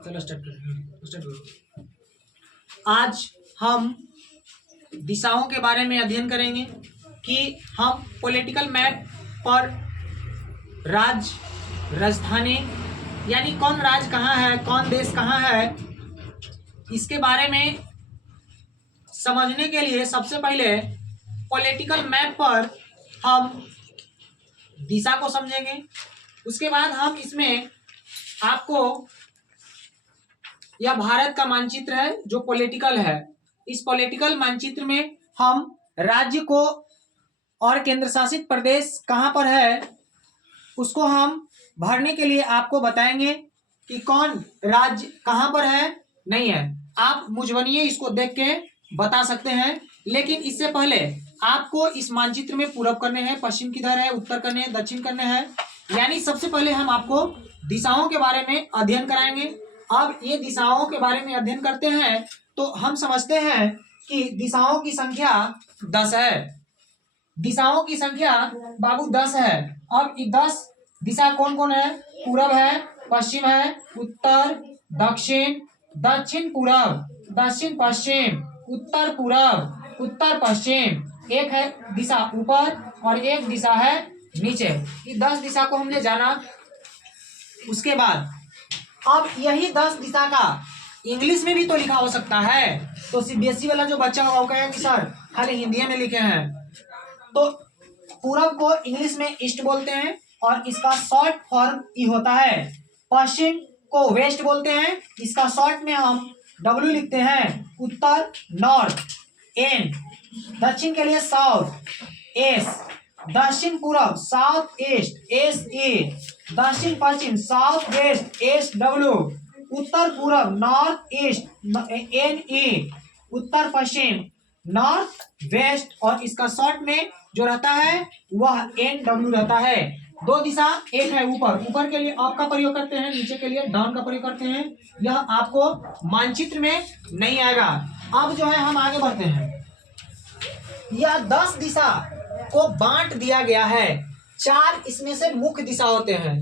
चलो स्टार्ट करो। आज हम दिशाओं के बारे में अध्ययन करेंगे कि हम पॉलिटिकल मैप पर राजधानी यानी कौन राज्य कहाँ है, कौन देश कहाँ है, इसके बारे में समझने के लिए सबसे पहले पॉलिटिकल मैप पर हम दिशा को समझेंगे। उसके बाद हम इसमें आपको यह भारत का मानचित्र है जो पॉलिटिकल है। इस पॉलिटिकल मानचित्र में हम राज्य को और केंद्र शासित प्रदेश कहाँ पर है उसको हम भरने के लिए आपको बताएंगे कि कौन राज्य कहाँ पर है, नहीं है। आप मुझवनिए इसको देख के बता सकते हैं, लेकिन इससे पहले आपको इस मानचित्र में पूरब करने हैं, पश्चिम किधर है, उत्तर करने हैं, दक्षिण करने हैं। यानी सबसे पहले हम आपको दिशाओं के बारे में अध्ययन कराएंगे। अब ये दिशाओं के बारे में अध्ययन करते हैं तो हम समझते हैं कि दिशाओं की संख्या 10 है। दिशाओं की संख्या बाबू 10 है। अब ये 10 दिशा कौन कौन है? पूरब है, पश्चिम है, उत्तर, दक्षिण, दक्षिण पूरब, दक्षिण पश्चिम, उत्तर पूरब, उत्तर पश्चिम। एक है दिशा ऊपर और एक दिशा है नीचे। ये 10 दिशा को हमने जाना। उसके बाद अब यही 10 दिशा का इंग्लिश में भी तो लिखा हो सकता है। तो सीबीएसई वाला जो बच्चा होगा वो कहेगा कि सर खाली हिंदी में लिखे हैं। तो पूरब को इंग्लिश में ईस्ट बोलते हैं और इसका शॉर्ट फॉर्म ई होता है। पश्चिम को वेस्ट बोलते हैं, इसका शॉर्ट में हम डब्ल्यू लिखते हैं। उत्तर नॉर्थ एन, दक्षिण के लिए साउथ एस, दक्षिण पूरब साउथ ईस्ट एस ई, दक्षिण पश्चिम साउथ वेस्ट एस डब्ल्यू, उत्तर पूरब नॉर्थ ईस्ट एन ई, उत्तर पश्चिम नॉर्थ वेस्ट और इसका शॉर्ट में जो रहता है वह एन डब्ल्यू रहता है। 2 दिशा, एक है ऊपर, ऊपर के लिए अप का प्रयोग करते हैं, नीचे के लिए डाउन का प्रयोग करते हैं। यह आपको मानचित्र में नहीं आएगा। अब जो है हम आगे बढ़ते हैं। यह 10 दिशा को बांट दिया गया है। 4 इसमें से मुख्य दिशा होते हैं।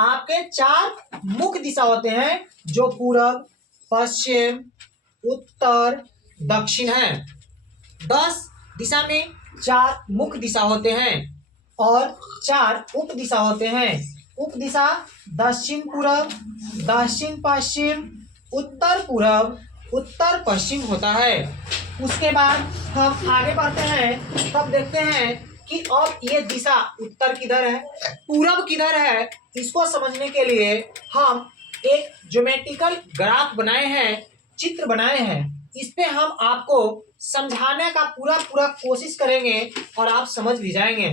आपके 4 मुख्य दिशा होते हैं जो पूरब, पश्चिम, उत्तर, दक्षिण है। 10 दिशा में 4 मुख्य दिशा होते हैं और 4 उप दिशा होते हैं। उप दिशा दक्षिण पूरब, दक्षिण पश्चिम, उत्तर पूरब, उत्तर पश्चिम होता है। उसके बाद हम आगे बढ़ते हैं, तब देखते हैं कि अब ये दिशा उत्तर किधर है, पूरब किधर है। इसको समझने के लिए हम एक ज्योमेट्रिकल ग्राफ बनाए हैं, चित्र बनाए हैं। इस पे हम आपको समझाने का पूरा कोशिश करेंगे और आप समझ भी जाएंगे।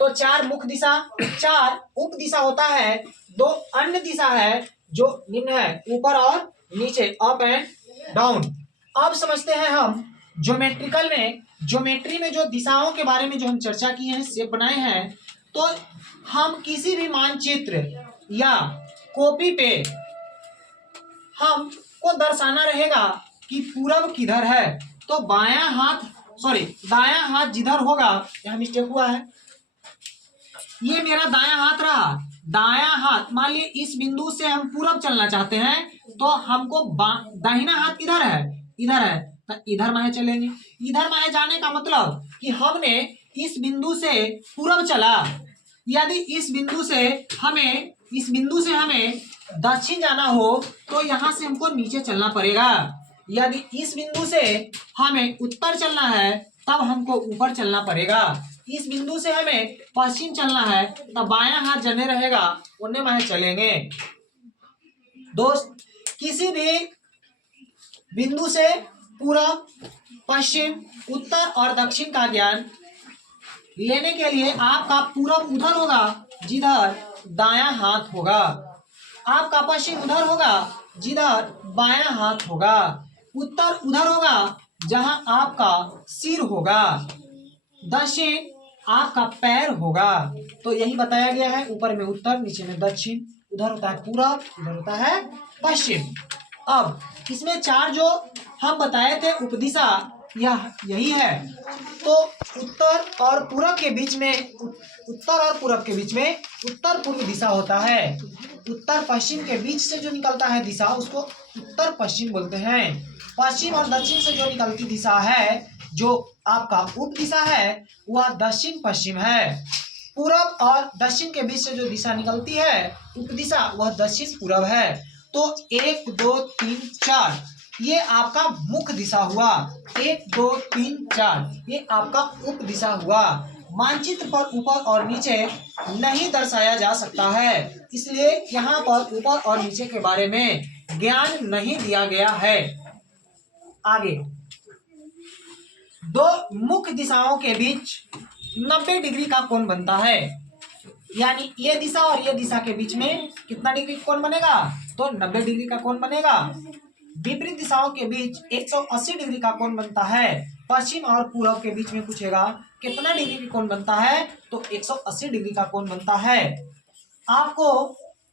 तो 4 मुख्य दिशा, 4 उप दिशा होता है, 2 अन्य दिशा है जो निम्न है, ऊपर और नीचे, अप एंड डाउन। अब समझते हैं हम ज्योमेट्रिकल में, ज्योमेट्री में जो दिशाओं के बारे में जो हम चर्चा किए हैं, शेप बनाए हैं। तो हम किसी भी मानचित्र या कॉपी पे हमको दर्शाना रहेगा कि पूरब किधर है। तो दायां हाथ जिधर होगा, यहाँ मिस्टेक हुआ है, ये मेरा दायां हाथ रहा। दायां हाथ मान लीजिए इस बिंदु से हम पूरब चलना चाहते हैं तो हमको दाहिना हाथ किधर है, इधर है, तो इधर माहे चलेंगे। इधर माहे जाने का मतलब कि हमने इस बिंदु से पूरब चला। यदि इस बिंदु से हमें दक्षिण जाना हो तो यहाँ से हमको नीचे चलना पड़ेगा। यदि इस बिंदु से हमें उत्तर चलना है तब हमको ऊपर चलना पड़ेगा। इस बिंदु से हमें पश्चिम चलना है तब बायां हाथ जने रहेगा, उन्हें माहे चलेंगे। दोस्त, किसी भी बिंदु से पूरब, पश्चिम, उत्तर और दक्षिण का ज्ञान लेने के लिए आपका पूरब उधर होगा जिधर दायां हाथ होगा, आपका पश्चिम उधर होगा जिधर बायां हाथ होगा, उत्तर उधर होगा जहां आपका सिर होगा, दक्षिण आपका पैर होगा। तो यही बताया गया है, ऊपर में उत्तर, नीचे में दक्षिण, उधर होता है पूरब, इधर होता है पश्चिम। अब इसमें 4 जो हम बताए थे उपदिशा, यही है। तो उत्तर और पूरब के बीच में उत्तर पूर्व दिशा होता है। उत्तर पश्चिम के बीच से जो निकलता है दिशा उसको उत्तर पश्चिम बोलते हैं। पश्चिम और दक्षिण से जो निकलती दिशा है, जो आपका उप दिशा है, वह दक्षिण पश्चिम है। पूरब और दक्षिण के बीच से जो दिशा निकलती है उप दिशा, वह दक्षिण पूरब है। तो 1 2 3 4 ये आपका मुख्य दिशा हुआ। 1 2 3 4 ये आपका उप दिशा हुआ। मानचित्र पर ऊपर और नीचे नहीं दर्शाया जा सकता है, इसलिए यहाँ पर ऊपर और नीचे के बारे में ज्ञान नहीं दिया गया है। आगे, दो मुख्य दिशाओं के बीच 90 डिग्री का कोण बनता है, यानी ये दिशा और ये दिशा के बीच में कितना डिग्री कोण बनेगा? तो 90 डिग्री का कोण बनेगा। विपरीत दिशाओं के बीच 180 डिग्री का कोण बनता है। पश्चिम और पूर्व के बीच में पूछेगा कितना डिग्री का कोण बनता है, तो 180 डिग्री का कोण बनता है। आपको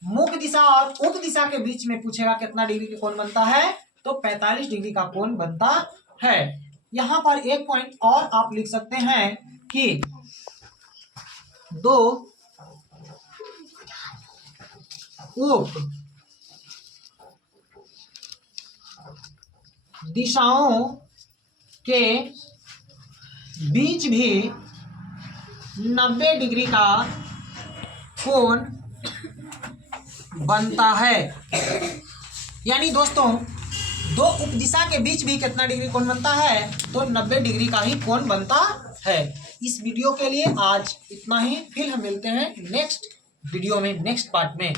मुख्य दिशा और उप दिशा के बीच में पूछेगा कितना डिग्री का कोण बनता है, तो 45 डिग्री का कोण बनता है। यहाँ पर एक पॉइंट और आप लिख सकते हैं कि दो उप दिशाओं के बीच भी 90 डिग्री का कोण बनता है। यानी दोस्तों, दो उप दिशा के बीच भी कितना डिग्री कोण बनता है, तो 90 डिग्री का ही कोण बनता है। इस वीडियो के लिए आज इतना ही, फिर हम मिलते हैं नेक्स्ट वीडियो में, नेक्स्ट पार्ट में।